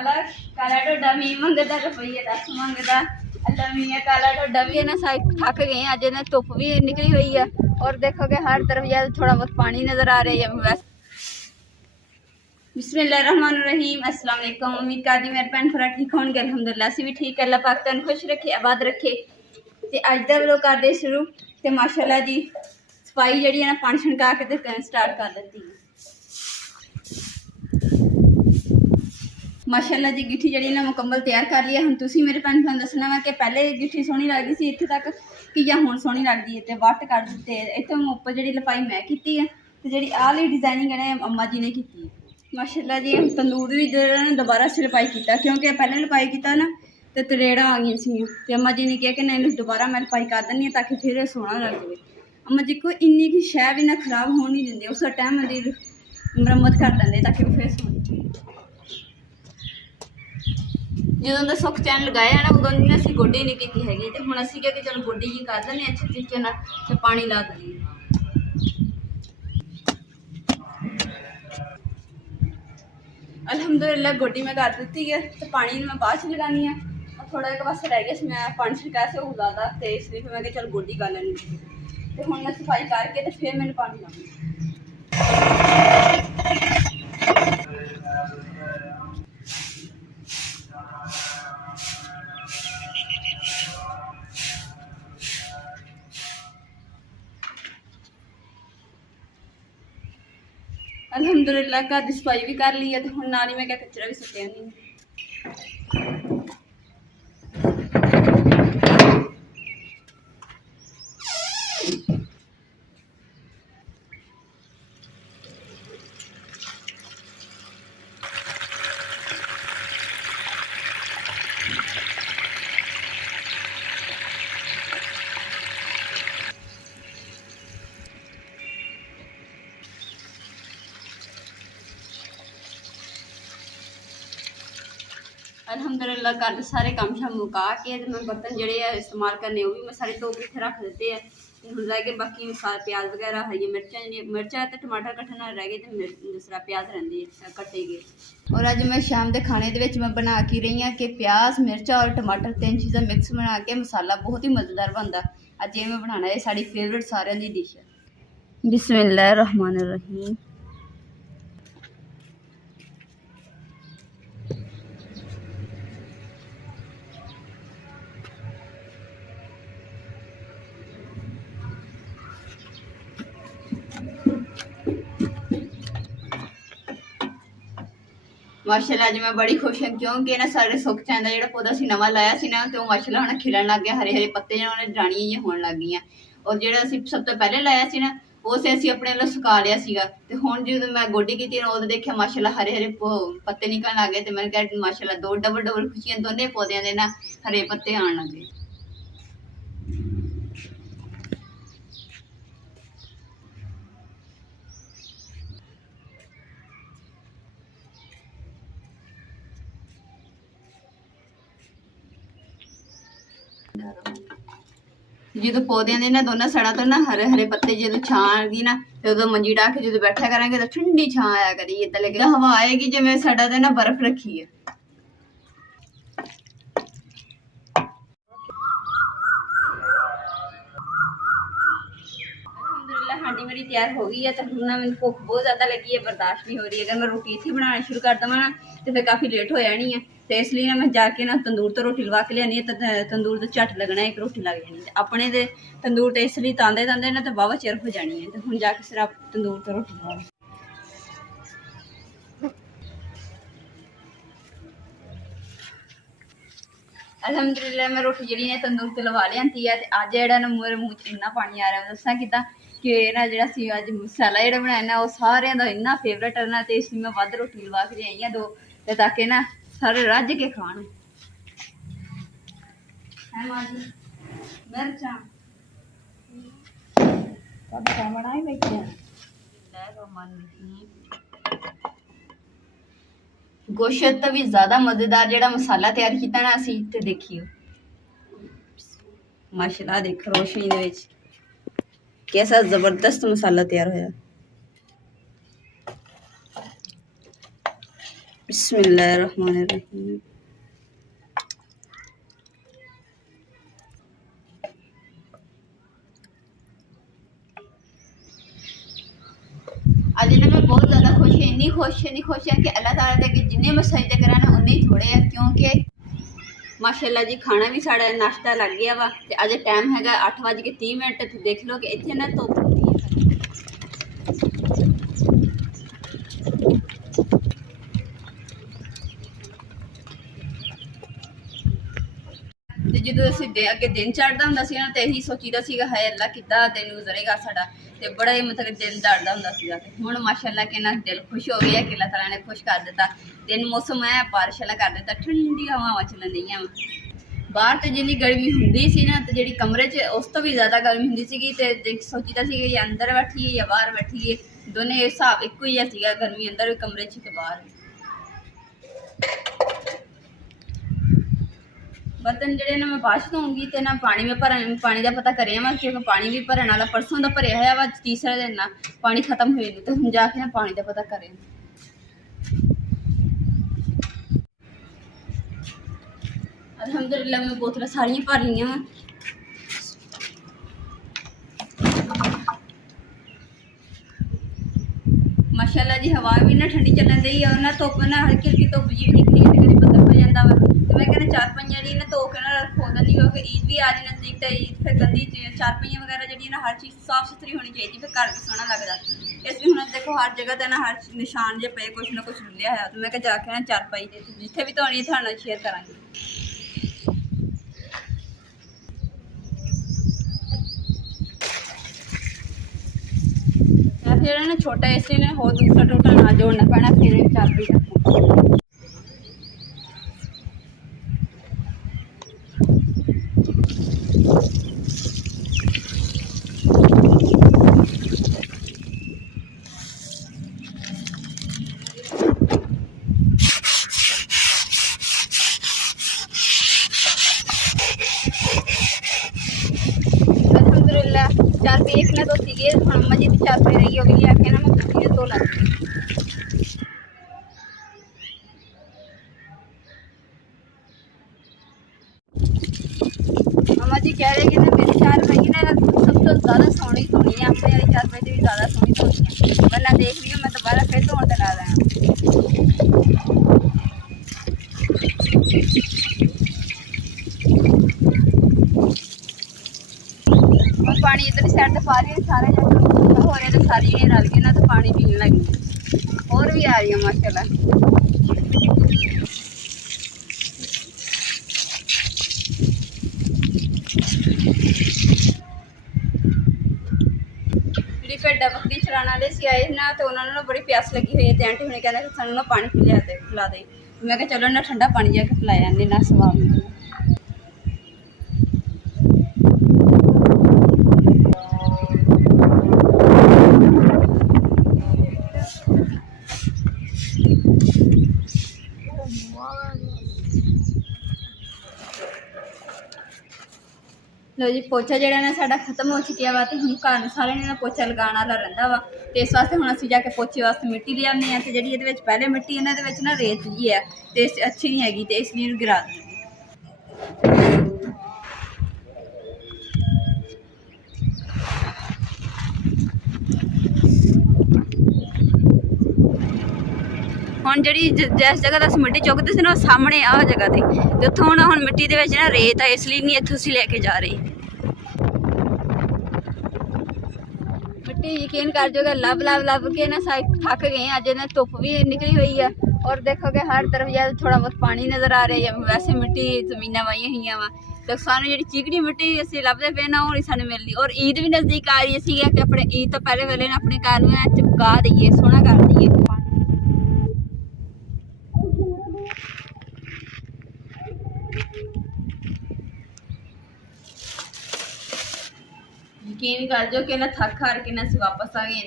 काला काला ढोडा मी मंगदा रुपये 10 मंगदा अल्लाह मियां काला ढोडा भी है ना। साइड थक गए अज ना, धुप भी निकली हुई है और देखोगे हर तरफ या थोड़ा बहुत पानी नजर आ रही है। बिस्मिल्लाहिर्रहमानिर्रहीम, अस्सलाम वालेकुम। उम्मीद करदी मेरे भैन भरा ठीक होंगे। अल्हम्दुलिल्लाह असीं भी ठीक। अल्लाह पाक तुहानूं खुश रखे, आबाद रखे। ते अज दा व्लॉग करदे शुरू। ते माशाअल्लाह जी सफाई जिहड़ी है ना पानी छणका के ते स्टार्ट कर दित्ती। माशाअल्लाह जी गिट्ठी जी ना मुकम्मल तैयार कर लिया। हम तुसी मेरे भैन भरा दसना वा कि पहले गिट्ठी सोहनी लगती सी इत्थे तक कि या हुण सोहनी लगती है। तो वट कर दिते इत्थों उपर जी लपाई मैं की है तो जी आली डिजाइनिंग है अम्मा जी ने की। माशाअल्लाह जी तंदूर भी जो ना दोबारा से लपाई किया क्योंकि पहले लपाई किया ना तो तरेड़ा आ गई सी। तो अम्मा जी ने कहा कि नहीं दोबारा मैं लपाई कर देनी ताकि फिर सोहना लग जाए। अम्मा जी को इन्नी की शै भी ना खराब होने नहीं देंगे, उस टाइम की मुरम्मत कर देंगे ताकि वो फिर सोहनी। ਜਦੋਂ ਦਾ ਸੁੱਖ ਚੈਨ ਲਗਾਇਆ ਨਾ ਉਦੋਂ ਦੀ ਅਸੀਂ ਗੋਡੀ ਨਹੀਂ ਕੀਤੀ ਹੈਗੀ ਤੇ ਹੁਣ ਅਸੀਂ ਕਿਹਾ ਕਿ ਚਲੋ ਗੋਡੀ ਜੀ ਕਰ ਦਿੰਦੇ ਅੱਛੇ ਤਰੀਕੇ ਨਾਲ ਤੇ ਪਾਣੀ ਲਾ ਦਿੰਦੇ। अल्हम्दुलिल्लाह गोडी मैं कर दी है तो पानी मैं बाद लगानी है और थोड़ा एक बस रह गया मैं पानी छिड़का से उलादा तो इसलिए फिर मैं चल गोडी कर लैनी तो हूँ मैं सफाई करके तो फिर मैंने पानी लाऊंगी। अल्हम्दुलिल्लाह घर की सफाई भी कर ली है तो हूँ नाल ही मैं क्या कचरा भी सुटिया नहीं। अल्हम्दुलिल्लाह घर के सारे काम शाम मुका के मैं बर्तन जोड़े इस्तेमाल करने वो भी मैं सारे धो के इतने रख देते हैं। हम रह गए बाकी मसाले प्याज वगैरह हरी मिर्चा मिर्चा तो टमाटर कट्टना रह गए तो दूसरा प्याज रही कट्टे गए। और अज मैं शाम के खाने के मैं बना के रही हाँ कि प्याज मिर्चा और टमाटर 3 चीज़ा मिक्स बना के मसाला बहुत ही मज़ेदार बनता। अज ये मैं बनाना है साड़ी फेवरेट सारे की डिश है। बिस्मिल्लाहिर्रहमानिर्रहीम। माशाअल्लाह अज मैं बड़ी खुश हाँ क्योंकि ना सारे सुख चैन का जो पौधा से नवा लाया सी ना तो माशाअल्लाह हम खिलन लग गया, हरे हरे पत्ते जो डाणियां जी होने लग गई। और जो असी सब तो पहले लाया सी ना वो से असी अपने वालों सुका लिया सीगा ते हुण जो मैं गोडी की उदों देखिया माशाअल्लाह हरे हरे पत्ते निकलन लग गए। तो मैंने कहा माशाअल्लाह दो डबल डबल खुशियां दोनों पौधों के ना हरे पत्ते आने लग गए। जो पौधों के ना दोनों सड़ा तो ना हरे हरे पत्ते जो छां आएगी ना तो उदों मंजी डाह के जो बैठा करेंगे तो ठंडी छां आया करेगी, इदा लगे हवा आएगी जिवें सड़ा तो ना बर्फ रखी है। अल्हम्दुलिल्लाह हांडी मेरी तैयार हो गई है तो हूँ ना मैंने भुख बहुत ज़्यादा लगी है, बर्दाश्त नहीं हो रही है। अगर मैं रोटी इत्थे बनाना शुरू कर देवां ना तो फिर काफ़ी लेट हो जानी है। तो इसलिए ना मैं जाके ना तंदूर तो रोटी लगा के लियानी है तो तंदूर तो झट लगना एक रोटी लग जानी है अपने दे तंदूर तो इसलिए तांदे तांदे ना तो वाहवा चिर हो जानी है। तो हूँ जाके सिर्फ तंदूर तो रोटी लगा। अल्हम्दुलिल्लाह मैं रोटी जी तंदूर तो लवा लियांती है। अज जो ना मेरे मूँह च इन्ना पानी आ रहा है दसा कि ना जो अज मसाला जो बनाया ना वो सारे का इन्ना फेवरेट है ना तो इसलिए मैं वध रोटी लवा के आई हाँ 2 ताकि ना सारे रज के खान। मिर्चा गोश्त तो भी ज्यादा मजेदार जो मसाला तैयार किया ना असी तो देखियो माशाल्लाह देखो रोशनी दे विच कैसा जबरदस्त मसाला तैयार होया। बिस्मिल्लाहिर्रहमानिर्रहीम। अज ना मैं बहुत ज़्यादा खुश है, इन्नी खुश है कि अल्लाह ताला दे अगे जिन्ने मैं सजदे करा ना उन्ने ही थोड़े है, क्योंकि माशाअल्लाह जी खाना भी साड़ा नाश्ता लग गया वा। ते अज टाइम हैगा 8:30। तो देख लो कि इत्थे ना धुप्प होंदी है। ਤੇ ਜਦੋਂ ਅਸੀਂ ਅੱਗੇ ਦਿਨ ਚੜ੍ਹਦਾ ਹੁੰਦਾ ਸੀ ਨਾ ਤੇ ਇਹੀ ਸੋਚੀਦਾ ਸੀਗਾ ਹਾਏ ਅੱਲਾ ਕਿੱਦਾਂ ਦਿਨ ਗੁਜ਼ਰੇਗਾ ਸਾਡਾ, ਤੇ ਬੜਾ ਹੀ ਮਤਲਬ ਦਿਲ ਦਰਦਾ ਹੁੰਦਾ ਸੀਗਾ। ਤੇ ਹੁਣ ਮਾਸ਼ਾਅੱਲਾ ਕਿੰਨਾ ਦਿਲ ਖੁਸ਼ ਹੋ ਗਿਆ ਕਿ ਅੱਲਾ ਤਾਲਾ ਨੇ ਖੁਸ਼ ਕਰ ਦਿੱਤਾ। ਦਿਨ ਮੌਸਮ ਹੈ ਬਾਰਿਸ਼ ਵਾਲਾ ਕਰ ਦਿੱਤਾ, ਠੰਡੀਆਂ ਹਵਾਵਾਂ ਚੱਲਣ ਡੀਆਂ। ਬਾਹਰ ਤੇ ਜਿੰਨੀ ਗਰਮੀ ਹੁੰਦੀ ਸੀ ਨਾ ਤੇ ਜਿਹੜੀ ਕਮਰੇ 'ਚ ਉਸ ਤੋਂ ਵੀ ਜ਼ਿਆਦਾ ਗਰਮੀ ਹੁੰਦੀ ਸੀਗੀ। ਤੇ ਸੋਚੀਦਾ ਸੀ ਕਿ ਅੰਦਰ ਬੈਠੀਏ ਜਾਂ ਬਾਹਰ ਬੈਠੀਏ, ਦੋਨੇ ਹਿਸਾਬ ਇੱਕੋ ਹੀ ਸੀਗਾ, ਗਰਮੀ ਅੰਦਰ ਵੀ ਕਮਰੇ 'ਚ ਤੇ ਬਾਹਰ ਵੀ। बर्तन जोड़े ना मैं बाद धोऊंगी तो ना पानी में भरन, पानी का पता करे वा क्योंकि पानी भी भरन वाला परसों का भरया है वा, तीसरे दिन ना पानी खत्म हो जाए तो हम जाके ना पानी का पता करें। अल्हम्दुलिल्लाह मैं बोतल सारियां भर लियां। माशाअल्लाह जी हवा भी ना ठंडी चलन दी है, ना धुप्प ना हल्की हल्की धुप्प जी निकली है, कभी बदल हो जाता वा। तो मैं कहना चारपाइयां जी ना धो के ना रखो दी, क्योंकि ईद भी आ रही नजदीक, तो ईद फिर गंदी चारपाइयां वगैरह जी ना हर चीज़ साफ सुथरी होनी चाहिए, फिर घर भी सोहना लगता। इसलिए हम देखो हर जगह तो ना हर निशान जे पे कुछ ना कुछ मिलिया है, तो मैं क्या जाके ना चारपाई जिथे भी धोनी थोड़े शेयर करांगी। फिर ना छोटा इसलिए ना हो दूसरा टोटल ना जोड़ना पैना, फिर चाबी रखूँ। अल्हम्दुलिल्लाह चारपाई एक ना धोती गई, अम्मा जी की चारपाई रही होगी आके ना मैं दूसरी धो लूँगी। अम्मा जी कह रहे कि ना मेरी चारपाई ना सब तो ज़्यादा सोहनी धोनी है, अपने वाली चारपाई से भी ज़्यादा सोहनी धोनी है, वरना देख लियो मैं दोबारा फिर धोन ला दें। और पानी इधर साइड से पा रही है, सारे हो रहे तो सारी रल के ना तो पानी पीने लगी, और भी आ रही है माशाल्लाह। जी भेडा बकरी चलाने वाले सी आए ना, तो उन्होंने बड़ी प्यास लगी हुई है, तो आंटी मैंने कहना कि ना पानी पिला दे। मैं कहा चलो ना ठंडा पानी जाके पिलाया आने ना स्वाद मिले। लो जी पोचा जो ना साडा खत्म हो चुका वा, तो हम घर सारे ने पोचा लगाने वाला रहा वा। तो इस वास्ते हम असीं जाके पोचे वास्ते मिट्टी ले आने हैं, तो जी ये पहले मिट्टी इन्हों ना रेत जी है तो अच्छी नहीं हैगी, तो इसलिए गिरा दी। हुण जी जिस जगह अस मिट्टी चुकते थे ना सामने आ जगह ते उत्थों हुण मिट्टी दे विच ना रेत है, इसलिए नहीं इत्थों असीं लैके जा रहे। मिट्टी यकीन कर जो लब के ना थक गए, अज ना धुप भी निकली हुई है, और देखोगे हर तरफ या थोड़ा बहुत पानी नज़र आ रहा है, वैसे मिट्टी जमीन वाइया हुई वा। तो सानू जी चिकनी मिट्टी असीं लभदे पे ना, वो नहीं सानू मिलती। और ईद भी नज़दीक आ रही सी कि अपने ईद तो पहले वेले ना अपने घर में चमका दईए, सोहना कर दईए। यकीन कर जो कि थक हार के ना वापस आ गए,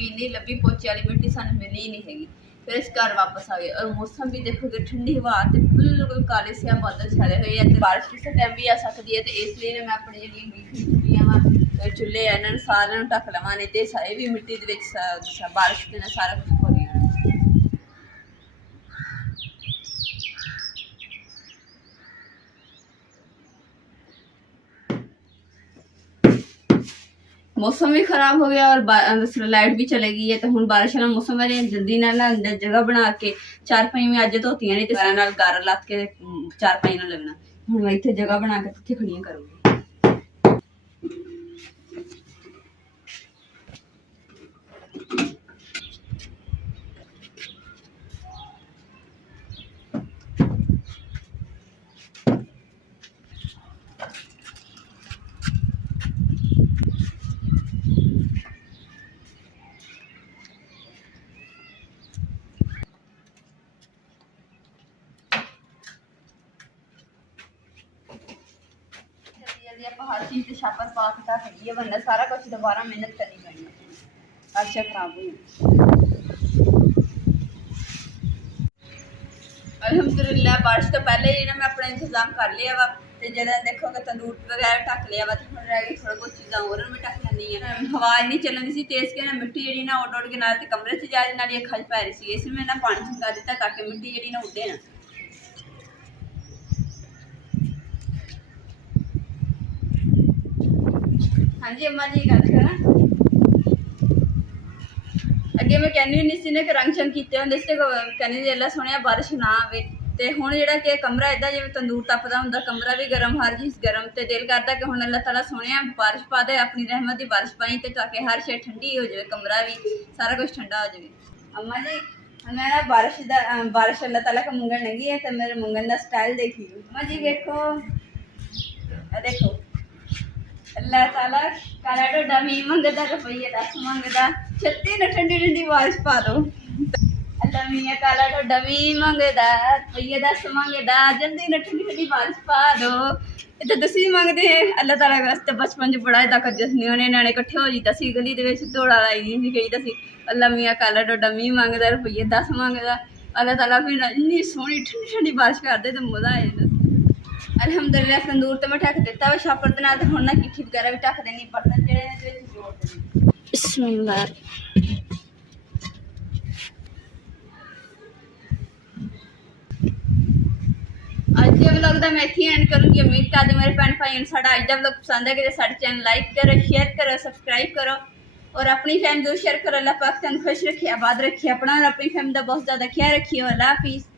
इन्नी लंबी पोचे वाली मिट्टी सानू मिली ही नहीं हैगी। फिर इस घर वापस आ गए, और मौसम भी देखोगे ठंडी हवा, बिल्कुल काले से बादल छाए हुए हैं, बारिश किसी टाइम भी आ सकती है। तो इसलिए मैं अपनी जी चूल्हे इन्होंने सारे ढक लवा, नहीं तो सारे भी मिट्टी बारिश के सारा कुछ हो गया। मौसम भी खराब हो गया और लाइट भी चले गई है। तो हुण बारिश वाला मौसम है, जल्दी नाल अंदर जगह बना के चारपाई में अज धोतियां नहीं तो नाल गारा लत के चारपाई ना लगना। हुण मैं इत्थे जगह बना के इत्थे खड़ियां करूंगी। ਆਪਾਂ हर चीज़ ते छापर पा के ढक दईए, बंदा सारा कुछ दोबारा मेहनत करनी पैनी है। अच्छा खराब हुई अलहमदुलिल्लाह बारिश तो पहले ही ना मैं अपना इंतजाम कर लिया वा। तो जरा देखो कि तंदूर वगैरह ढक लिया वा, तो रह गई थोड़ा बहुत चीज़ां और भी ढक लैनी है। हवा इन्नी चलन सी तेज के ना मिट्टी जी ना उड़ उड़ के ना कमरे से जा रही ना खज पै रही सी। इसमें ना पानी छिड़का दिता ताकि मिट्टी जी ना उड़े ना। हाँ जी अम्मा जी गल करा अगे मैं कहनी होंदी सी ना कि रंग शंग कीते होंदे सी, कहनी जेल्लै सुनिया बारिश ना आवे ते हुण जेह्ड़ा कि कमरा इदा जिवें तंदूर तपदा हुंदा, कमरा भी गर्म हर चीज़ गर्म। ते दिल करदा कि हुण अल्लाह ताला सुनिया बारिश पा दे, अपनी रहमत दी बारिश पाई ते ताकि हर शे ठंडी हो जाए, कमरा भी सारा कुछ ठंडा हो जाए। अम्मा जी मैं ना बारिश अल्लाह ताला का मंगन लगी है, तो मेरे मंगन का स्टाइल देखिए। अम्मा जी देखो देखो अल्लाह ताला काला ढोडा भी मंगदा, रुपये 10 मंगदा, छत्ती न ठंडी ठंडी बारिश पा दो। अल्लाह मियाँ काला ढोडा भी मंगदा, रुपये 10 मंगदा, जल्दी न ठंडी ठंडी बारिश पा दो। ये तो दसी मंगते हैं अल्लाह ताला वास्ते। बचपन च बड़ा तक जसनी होने न्याणे कट्ठे हो जी दसी गली दे विच दौड़ा लाई दी गई दसी अल्लाह मियाँ काला ढोडा भी मंगदा, रुपये 10 मंगदा। अल्लाह ताला फिर इन्नी सोहनी ठंडी ठंडी बारिश कर दे तो मज़ा आ जाता। अलहमदुलिल्लाह तंदूर तो मैं ढक दिता वा छापर दे नाल, ते हुण ना गिट्ठी वगैरह भी ढक देनी, बर्तन जेह्ड़े ने इहदे विच जोड़ देने। बिस्मिल्लाह अज के व्लॉग का मैं इत्थे एंड करूँगी। उम्मीद करदी मेरे भैन भाई साडा अज दा व्लॉग पसंद है कि साडे चैनल लाइक करो, शेयर करो, सबसक्राइब करो और अपनी फैमिली को शेयर करो। अल्लाह पाक तुहानूं खुश रखे, आबाद रखे, अपना और अपनी फैमिली का बहुत ज़्यादा ख्याल रखिए। अल्लाह हाफिज़।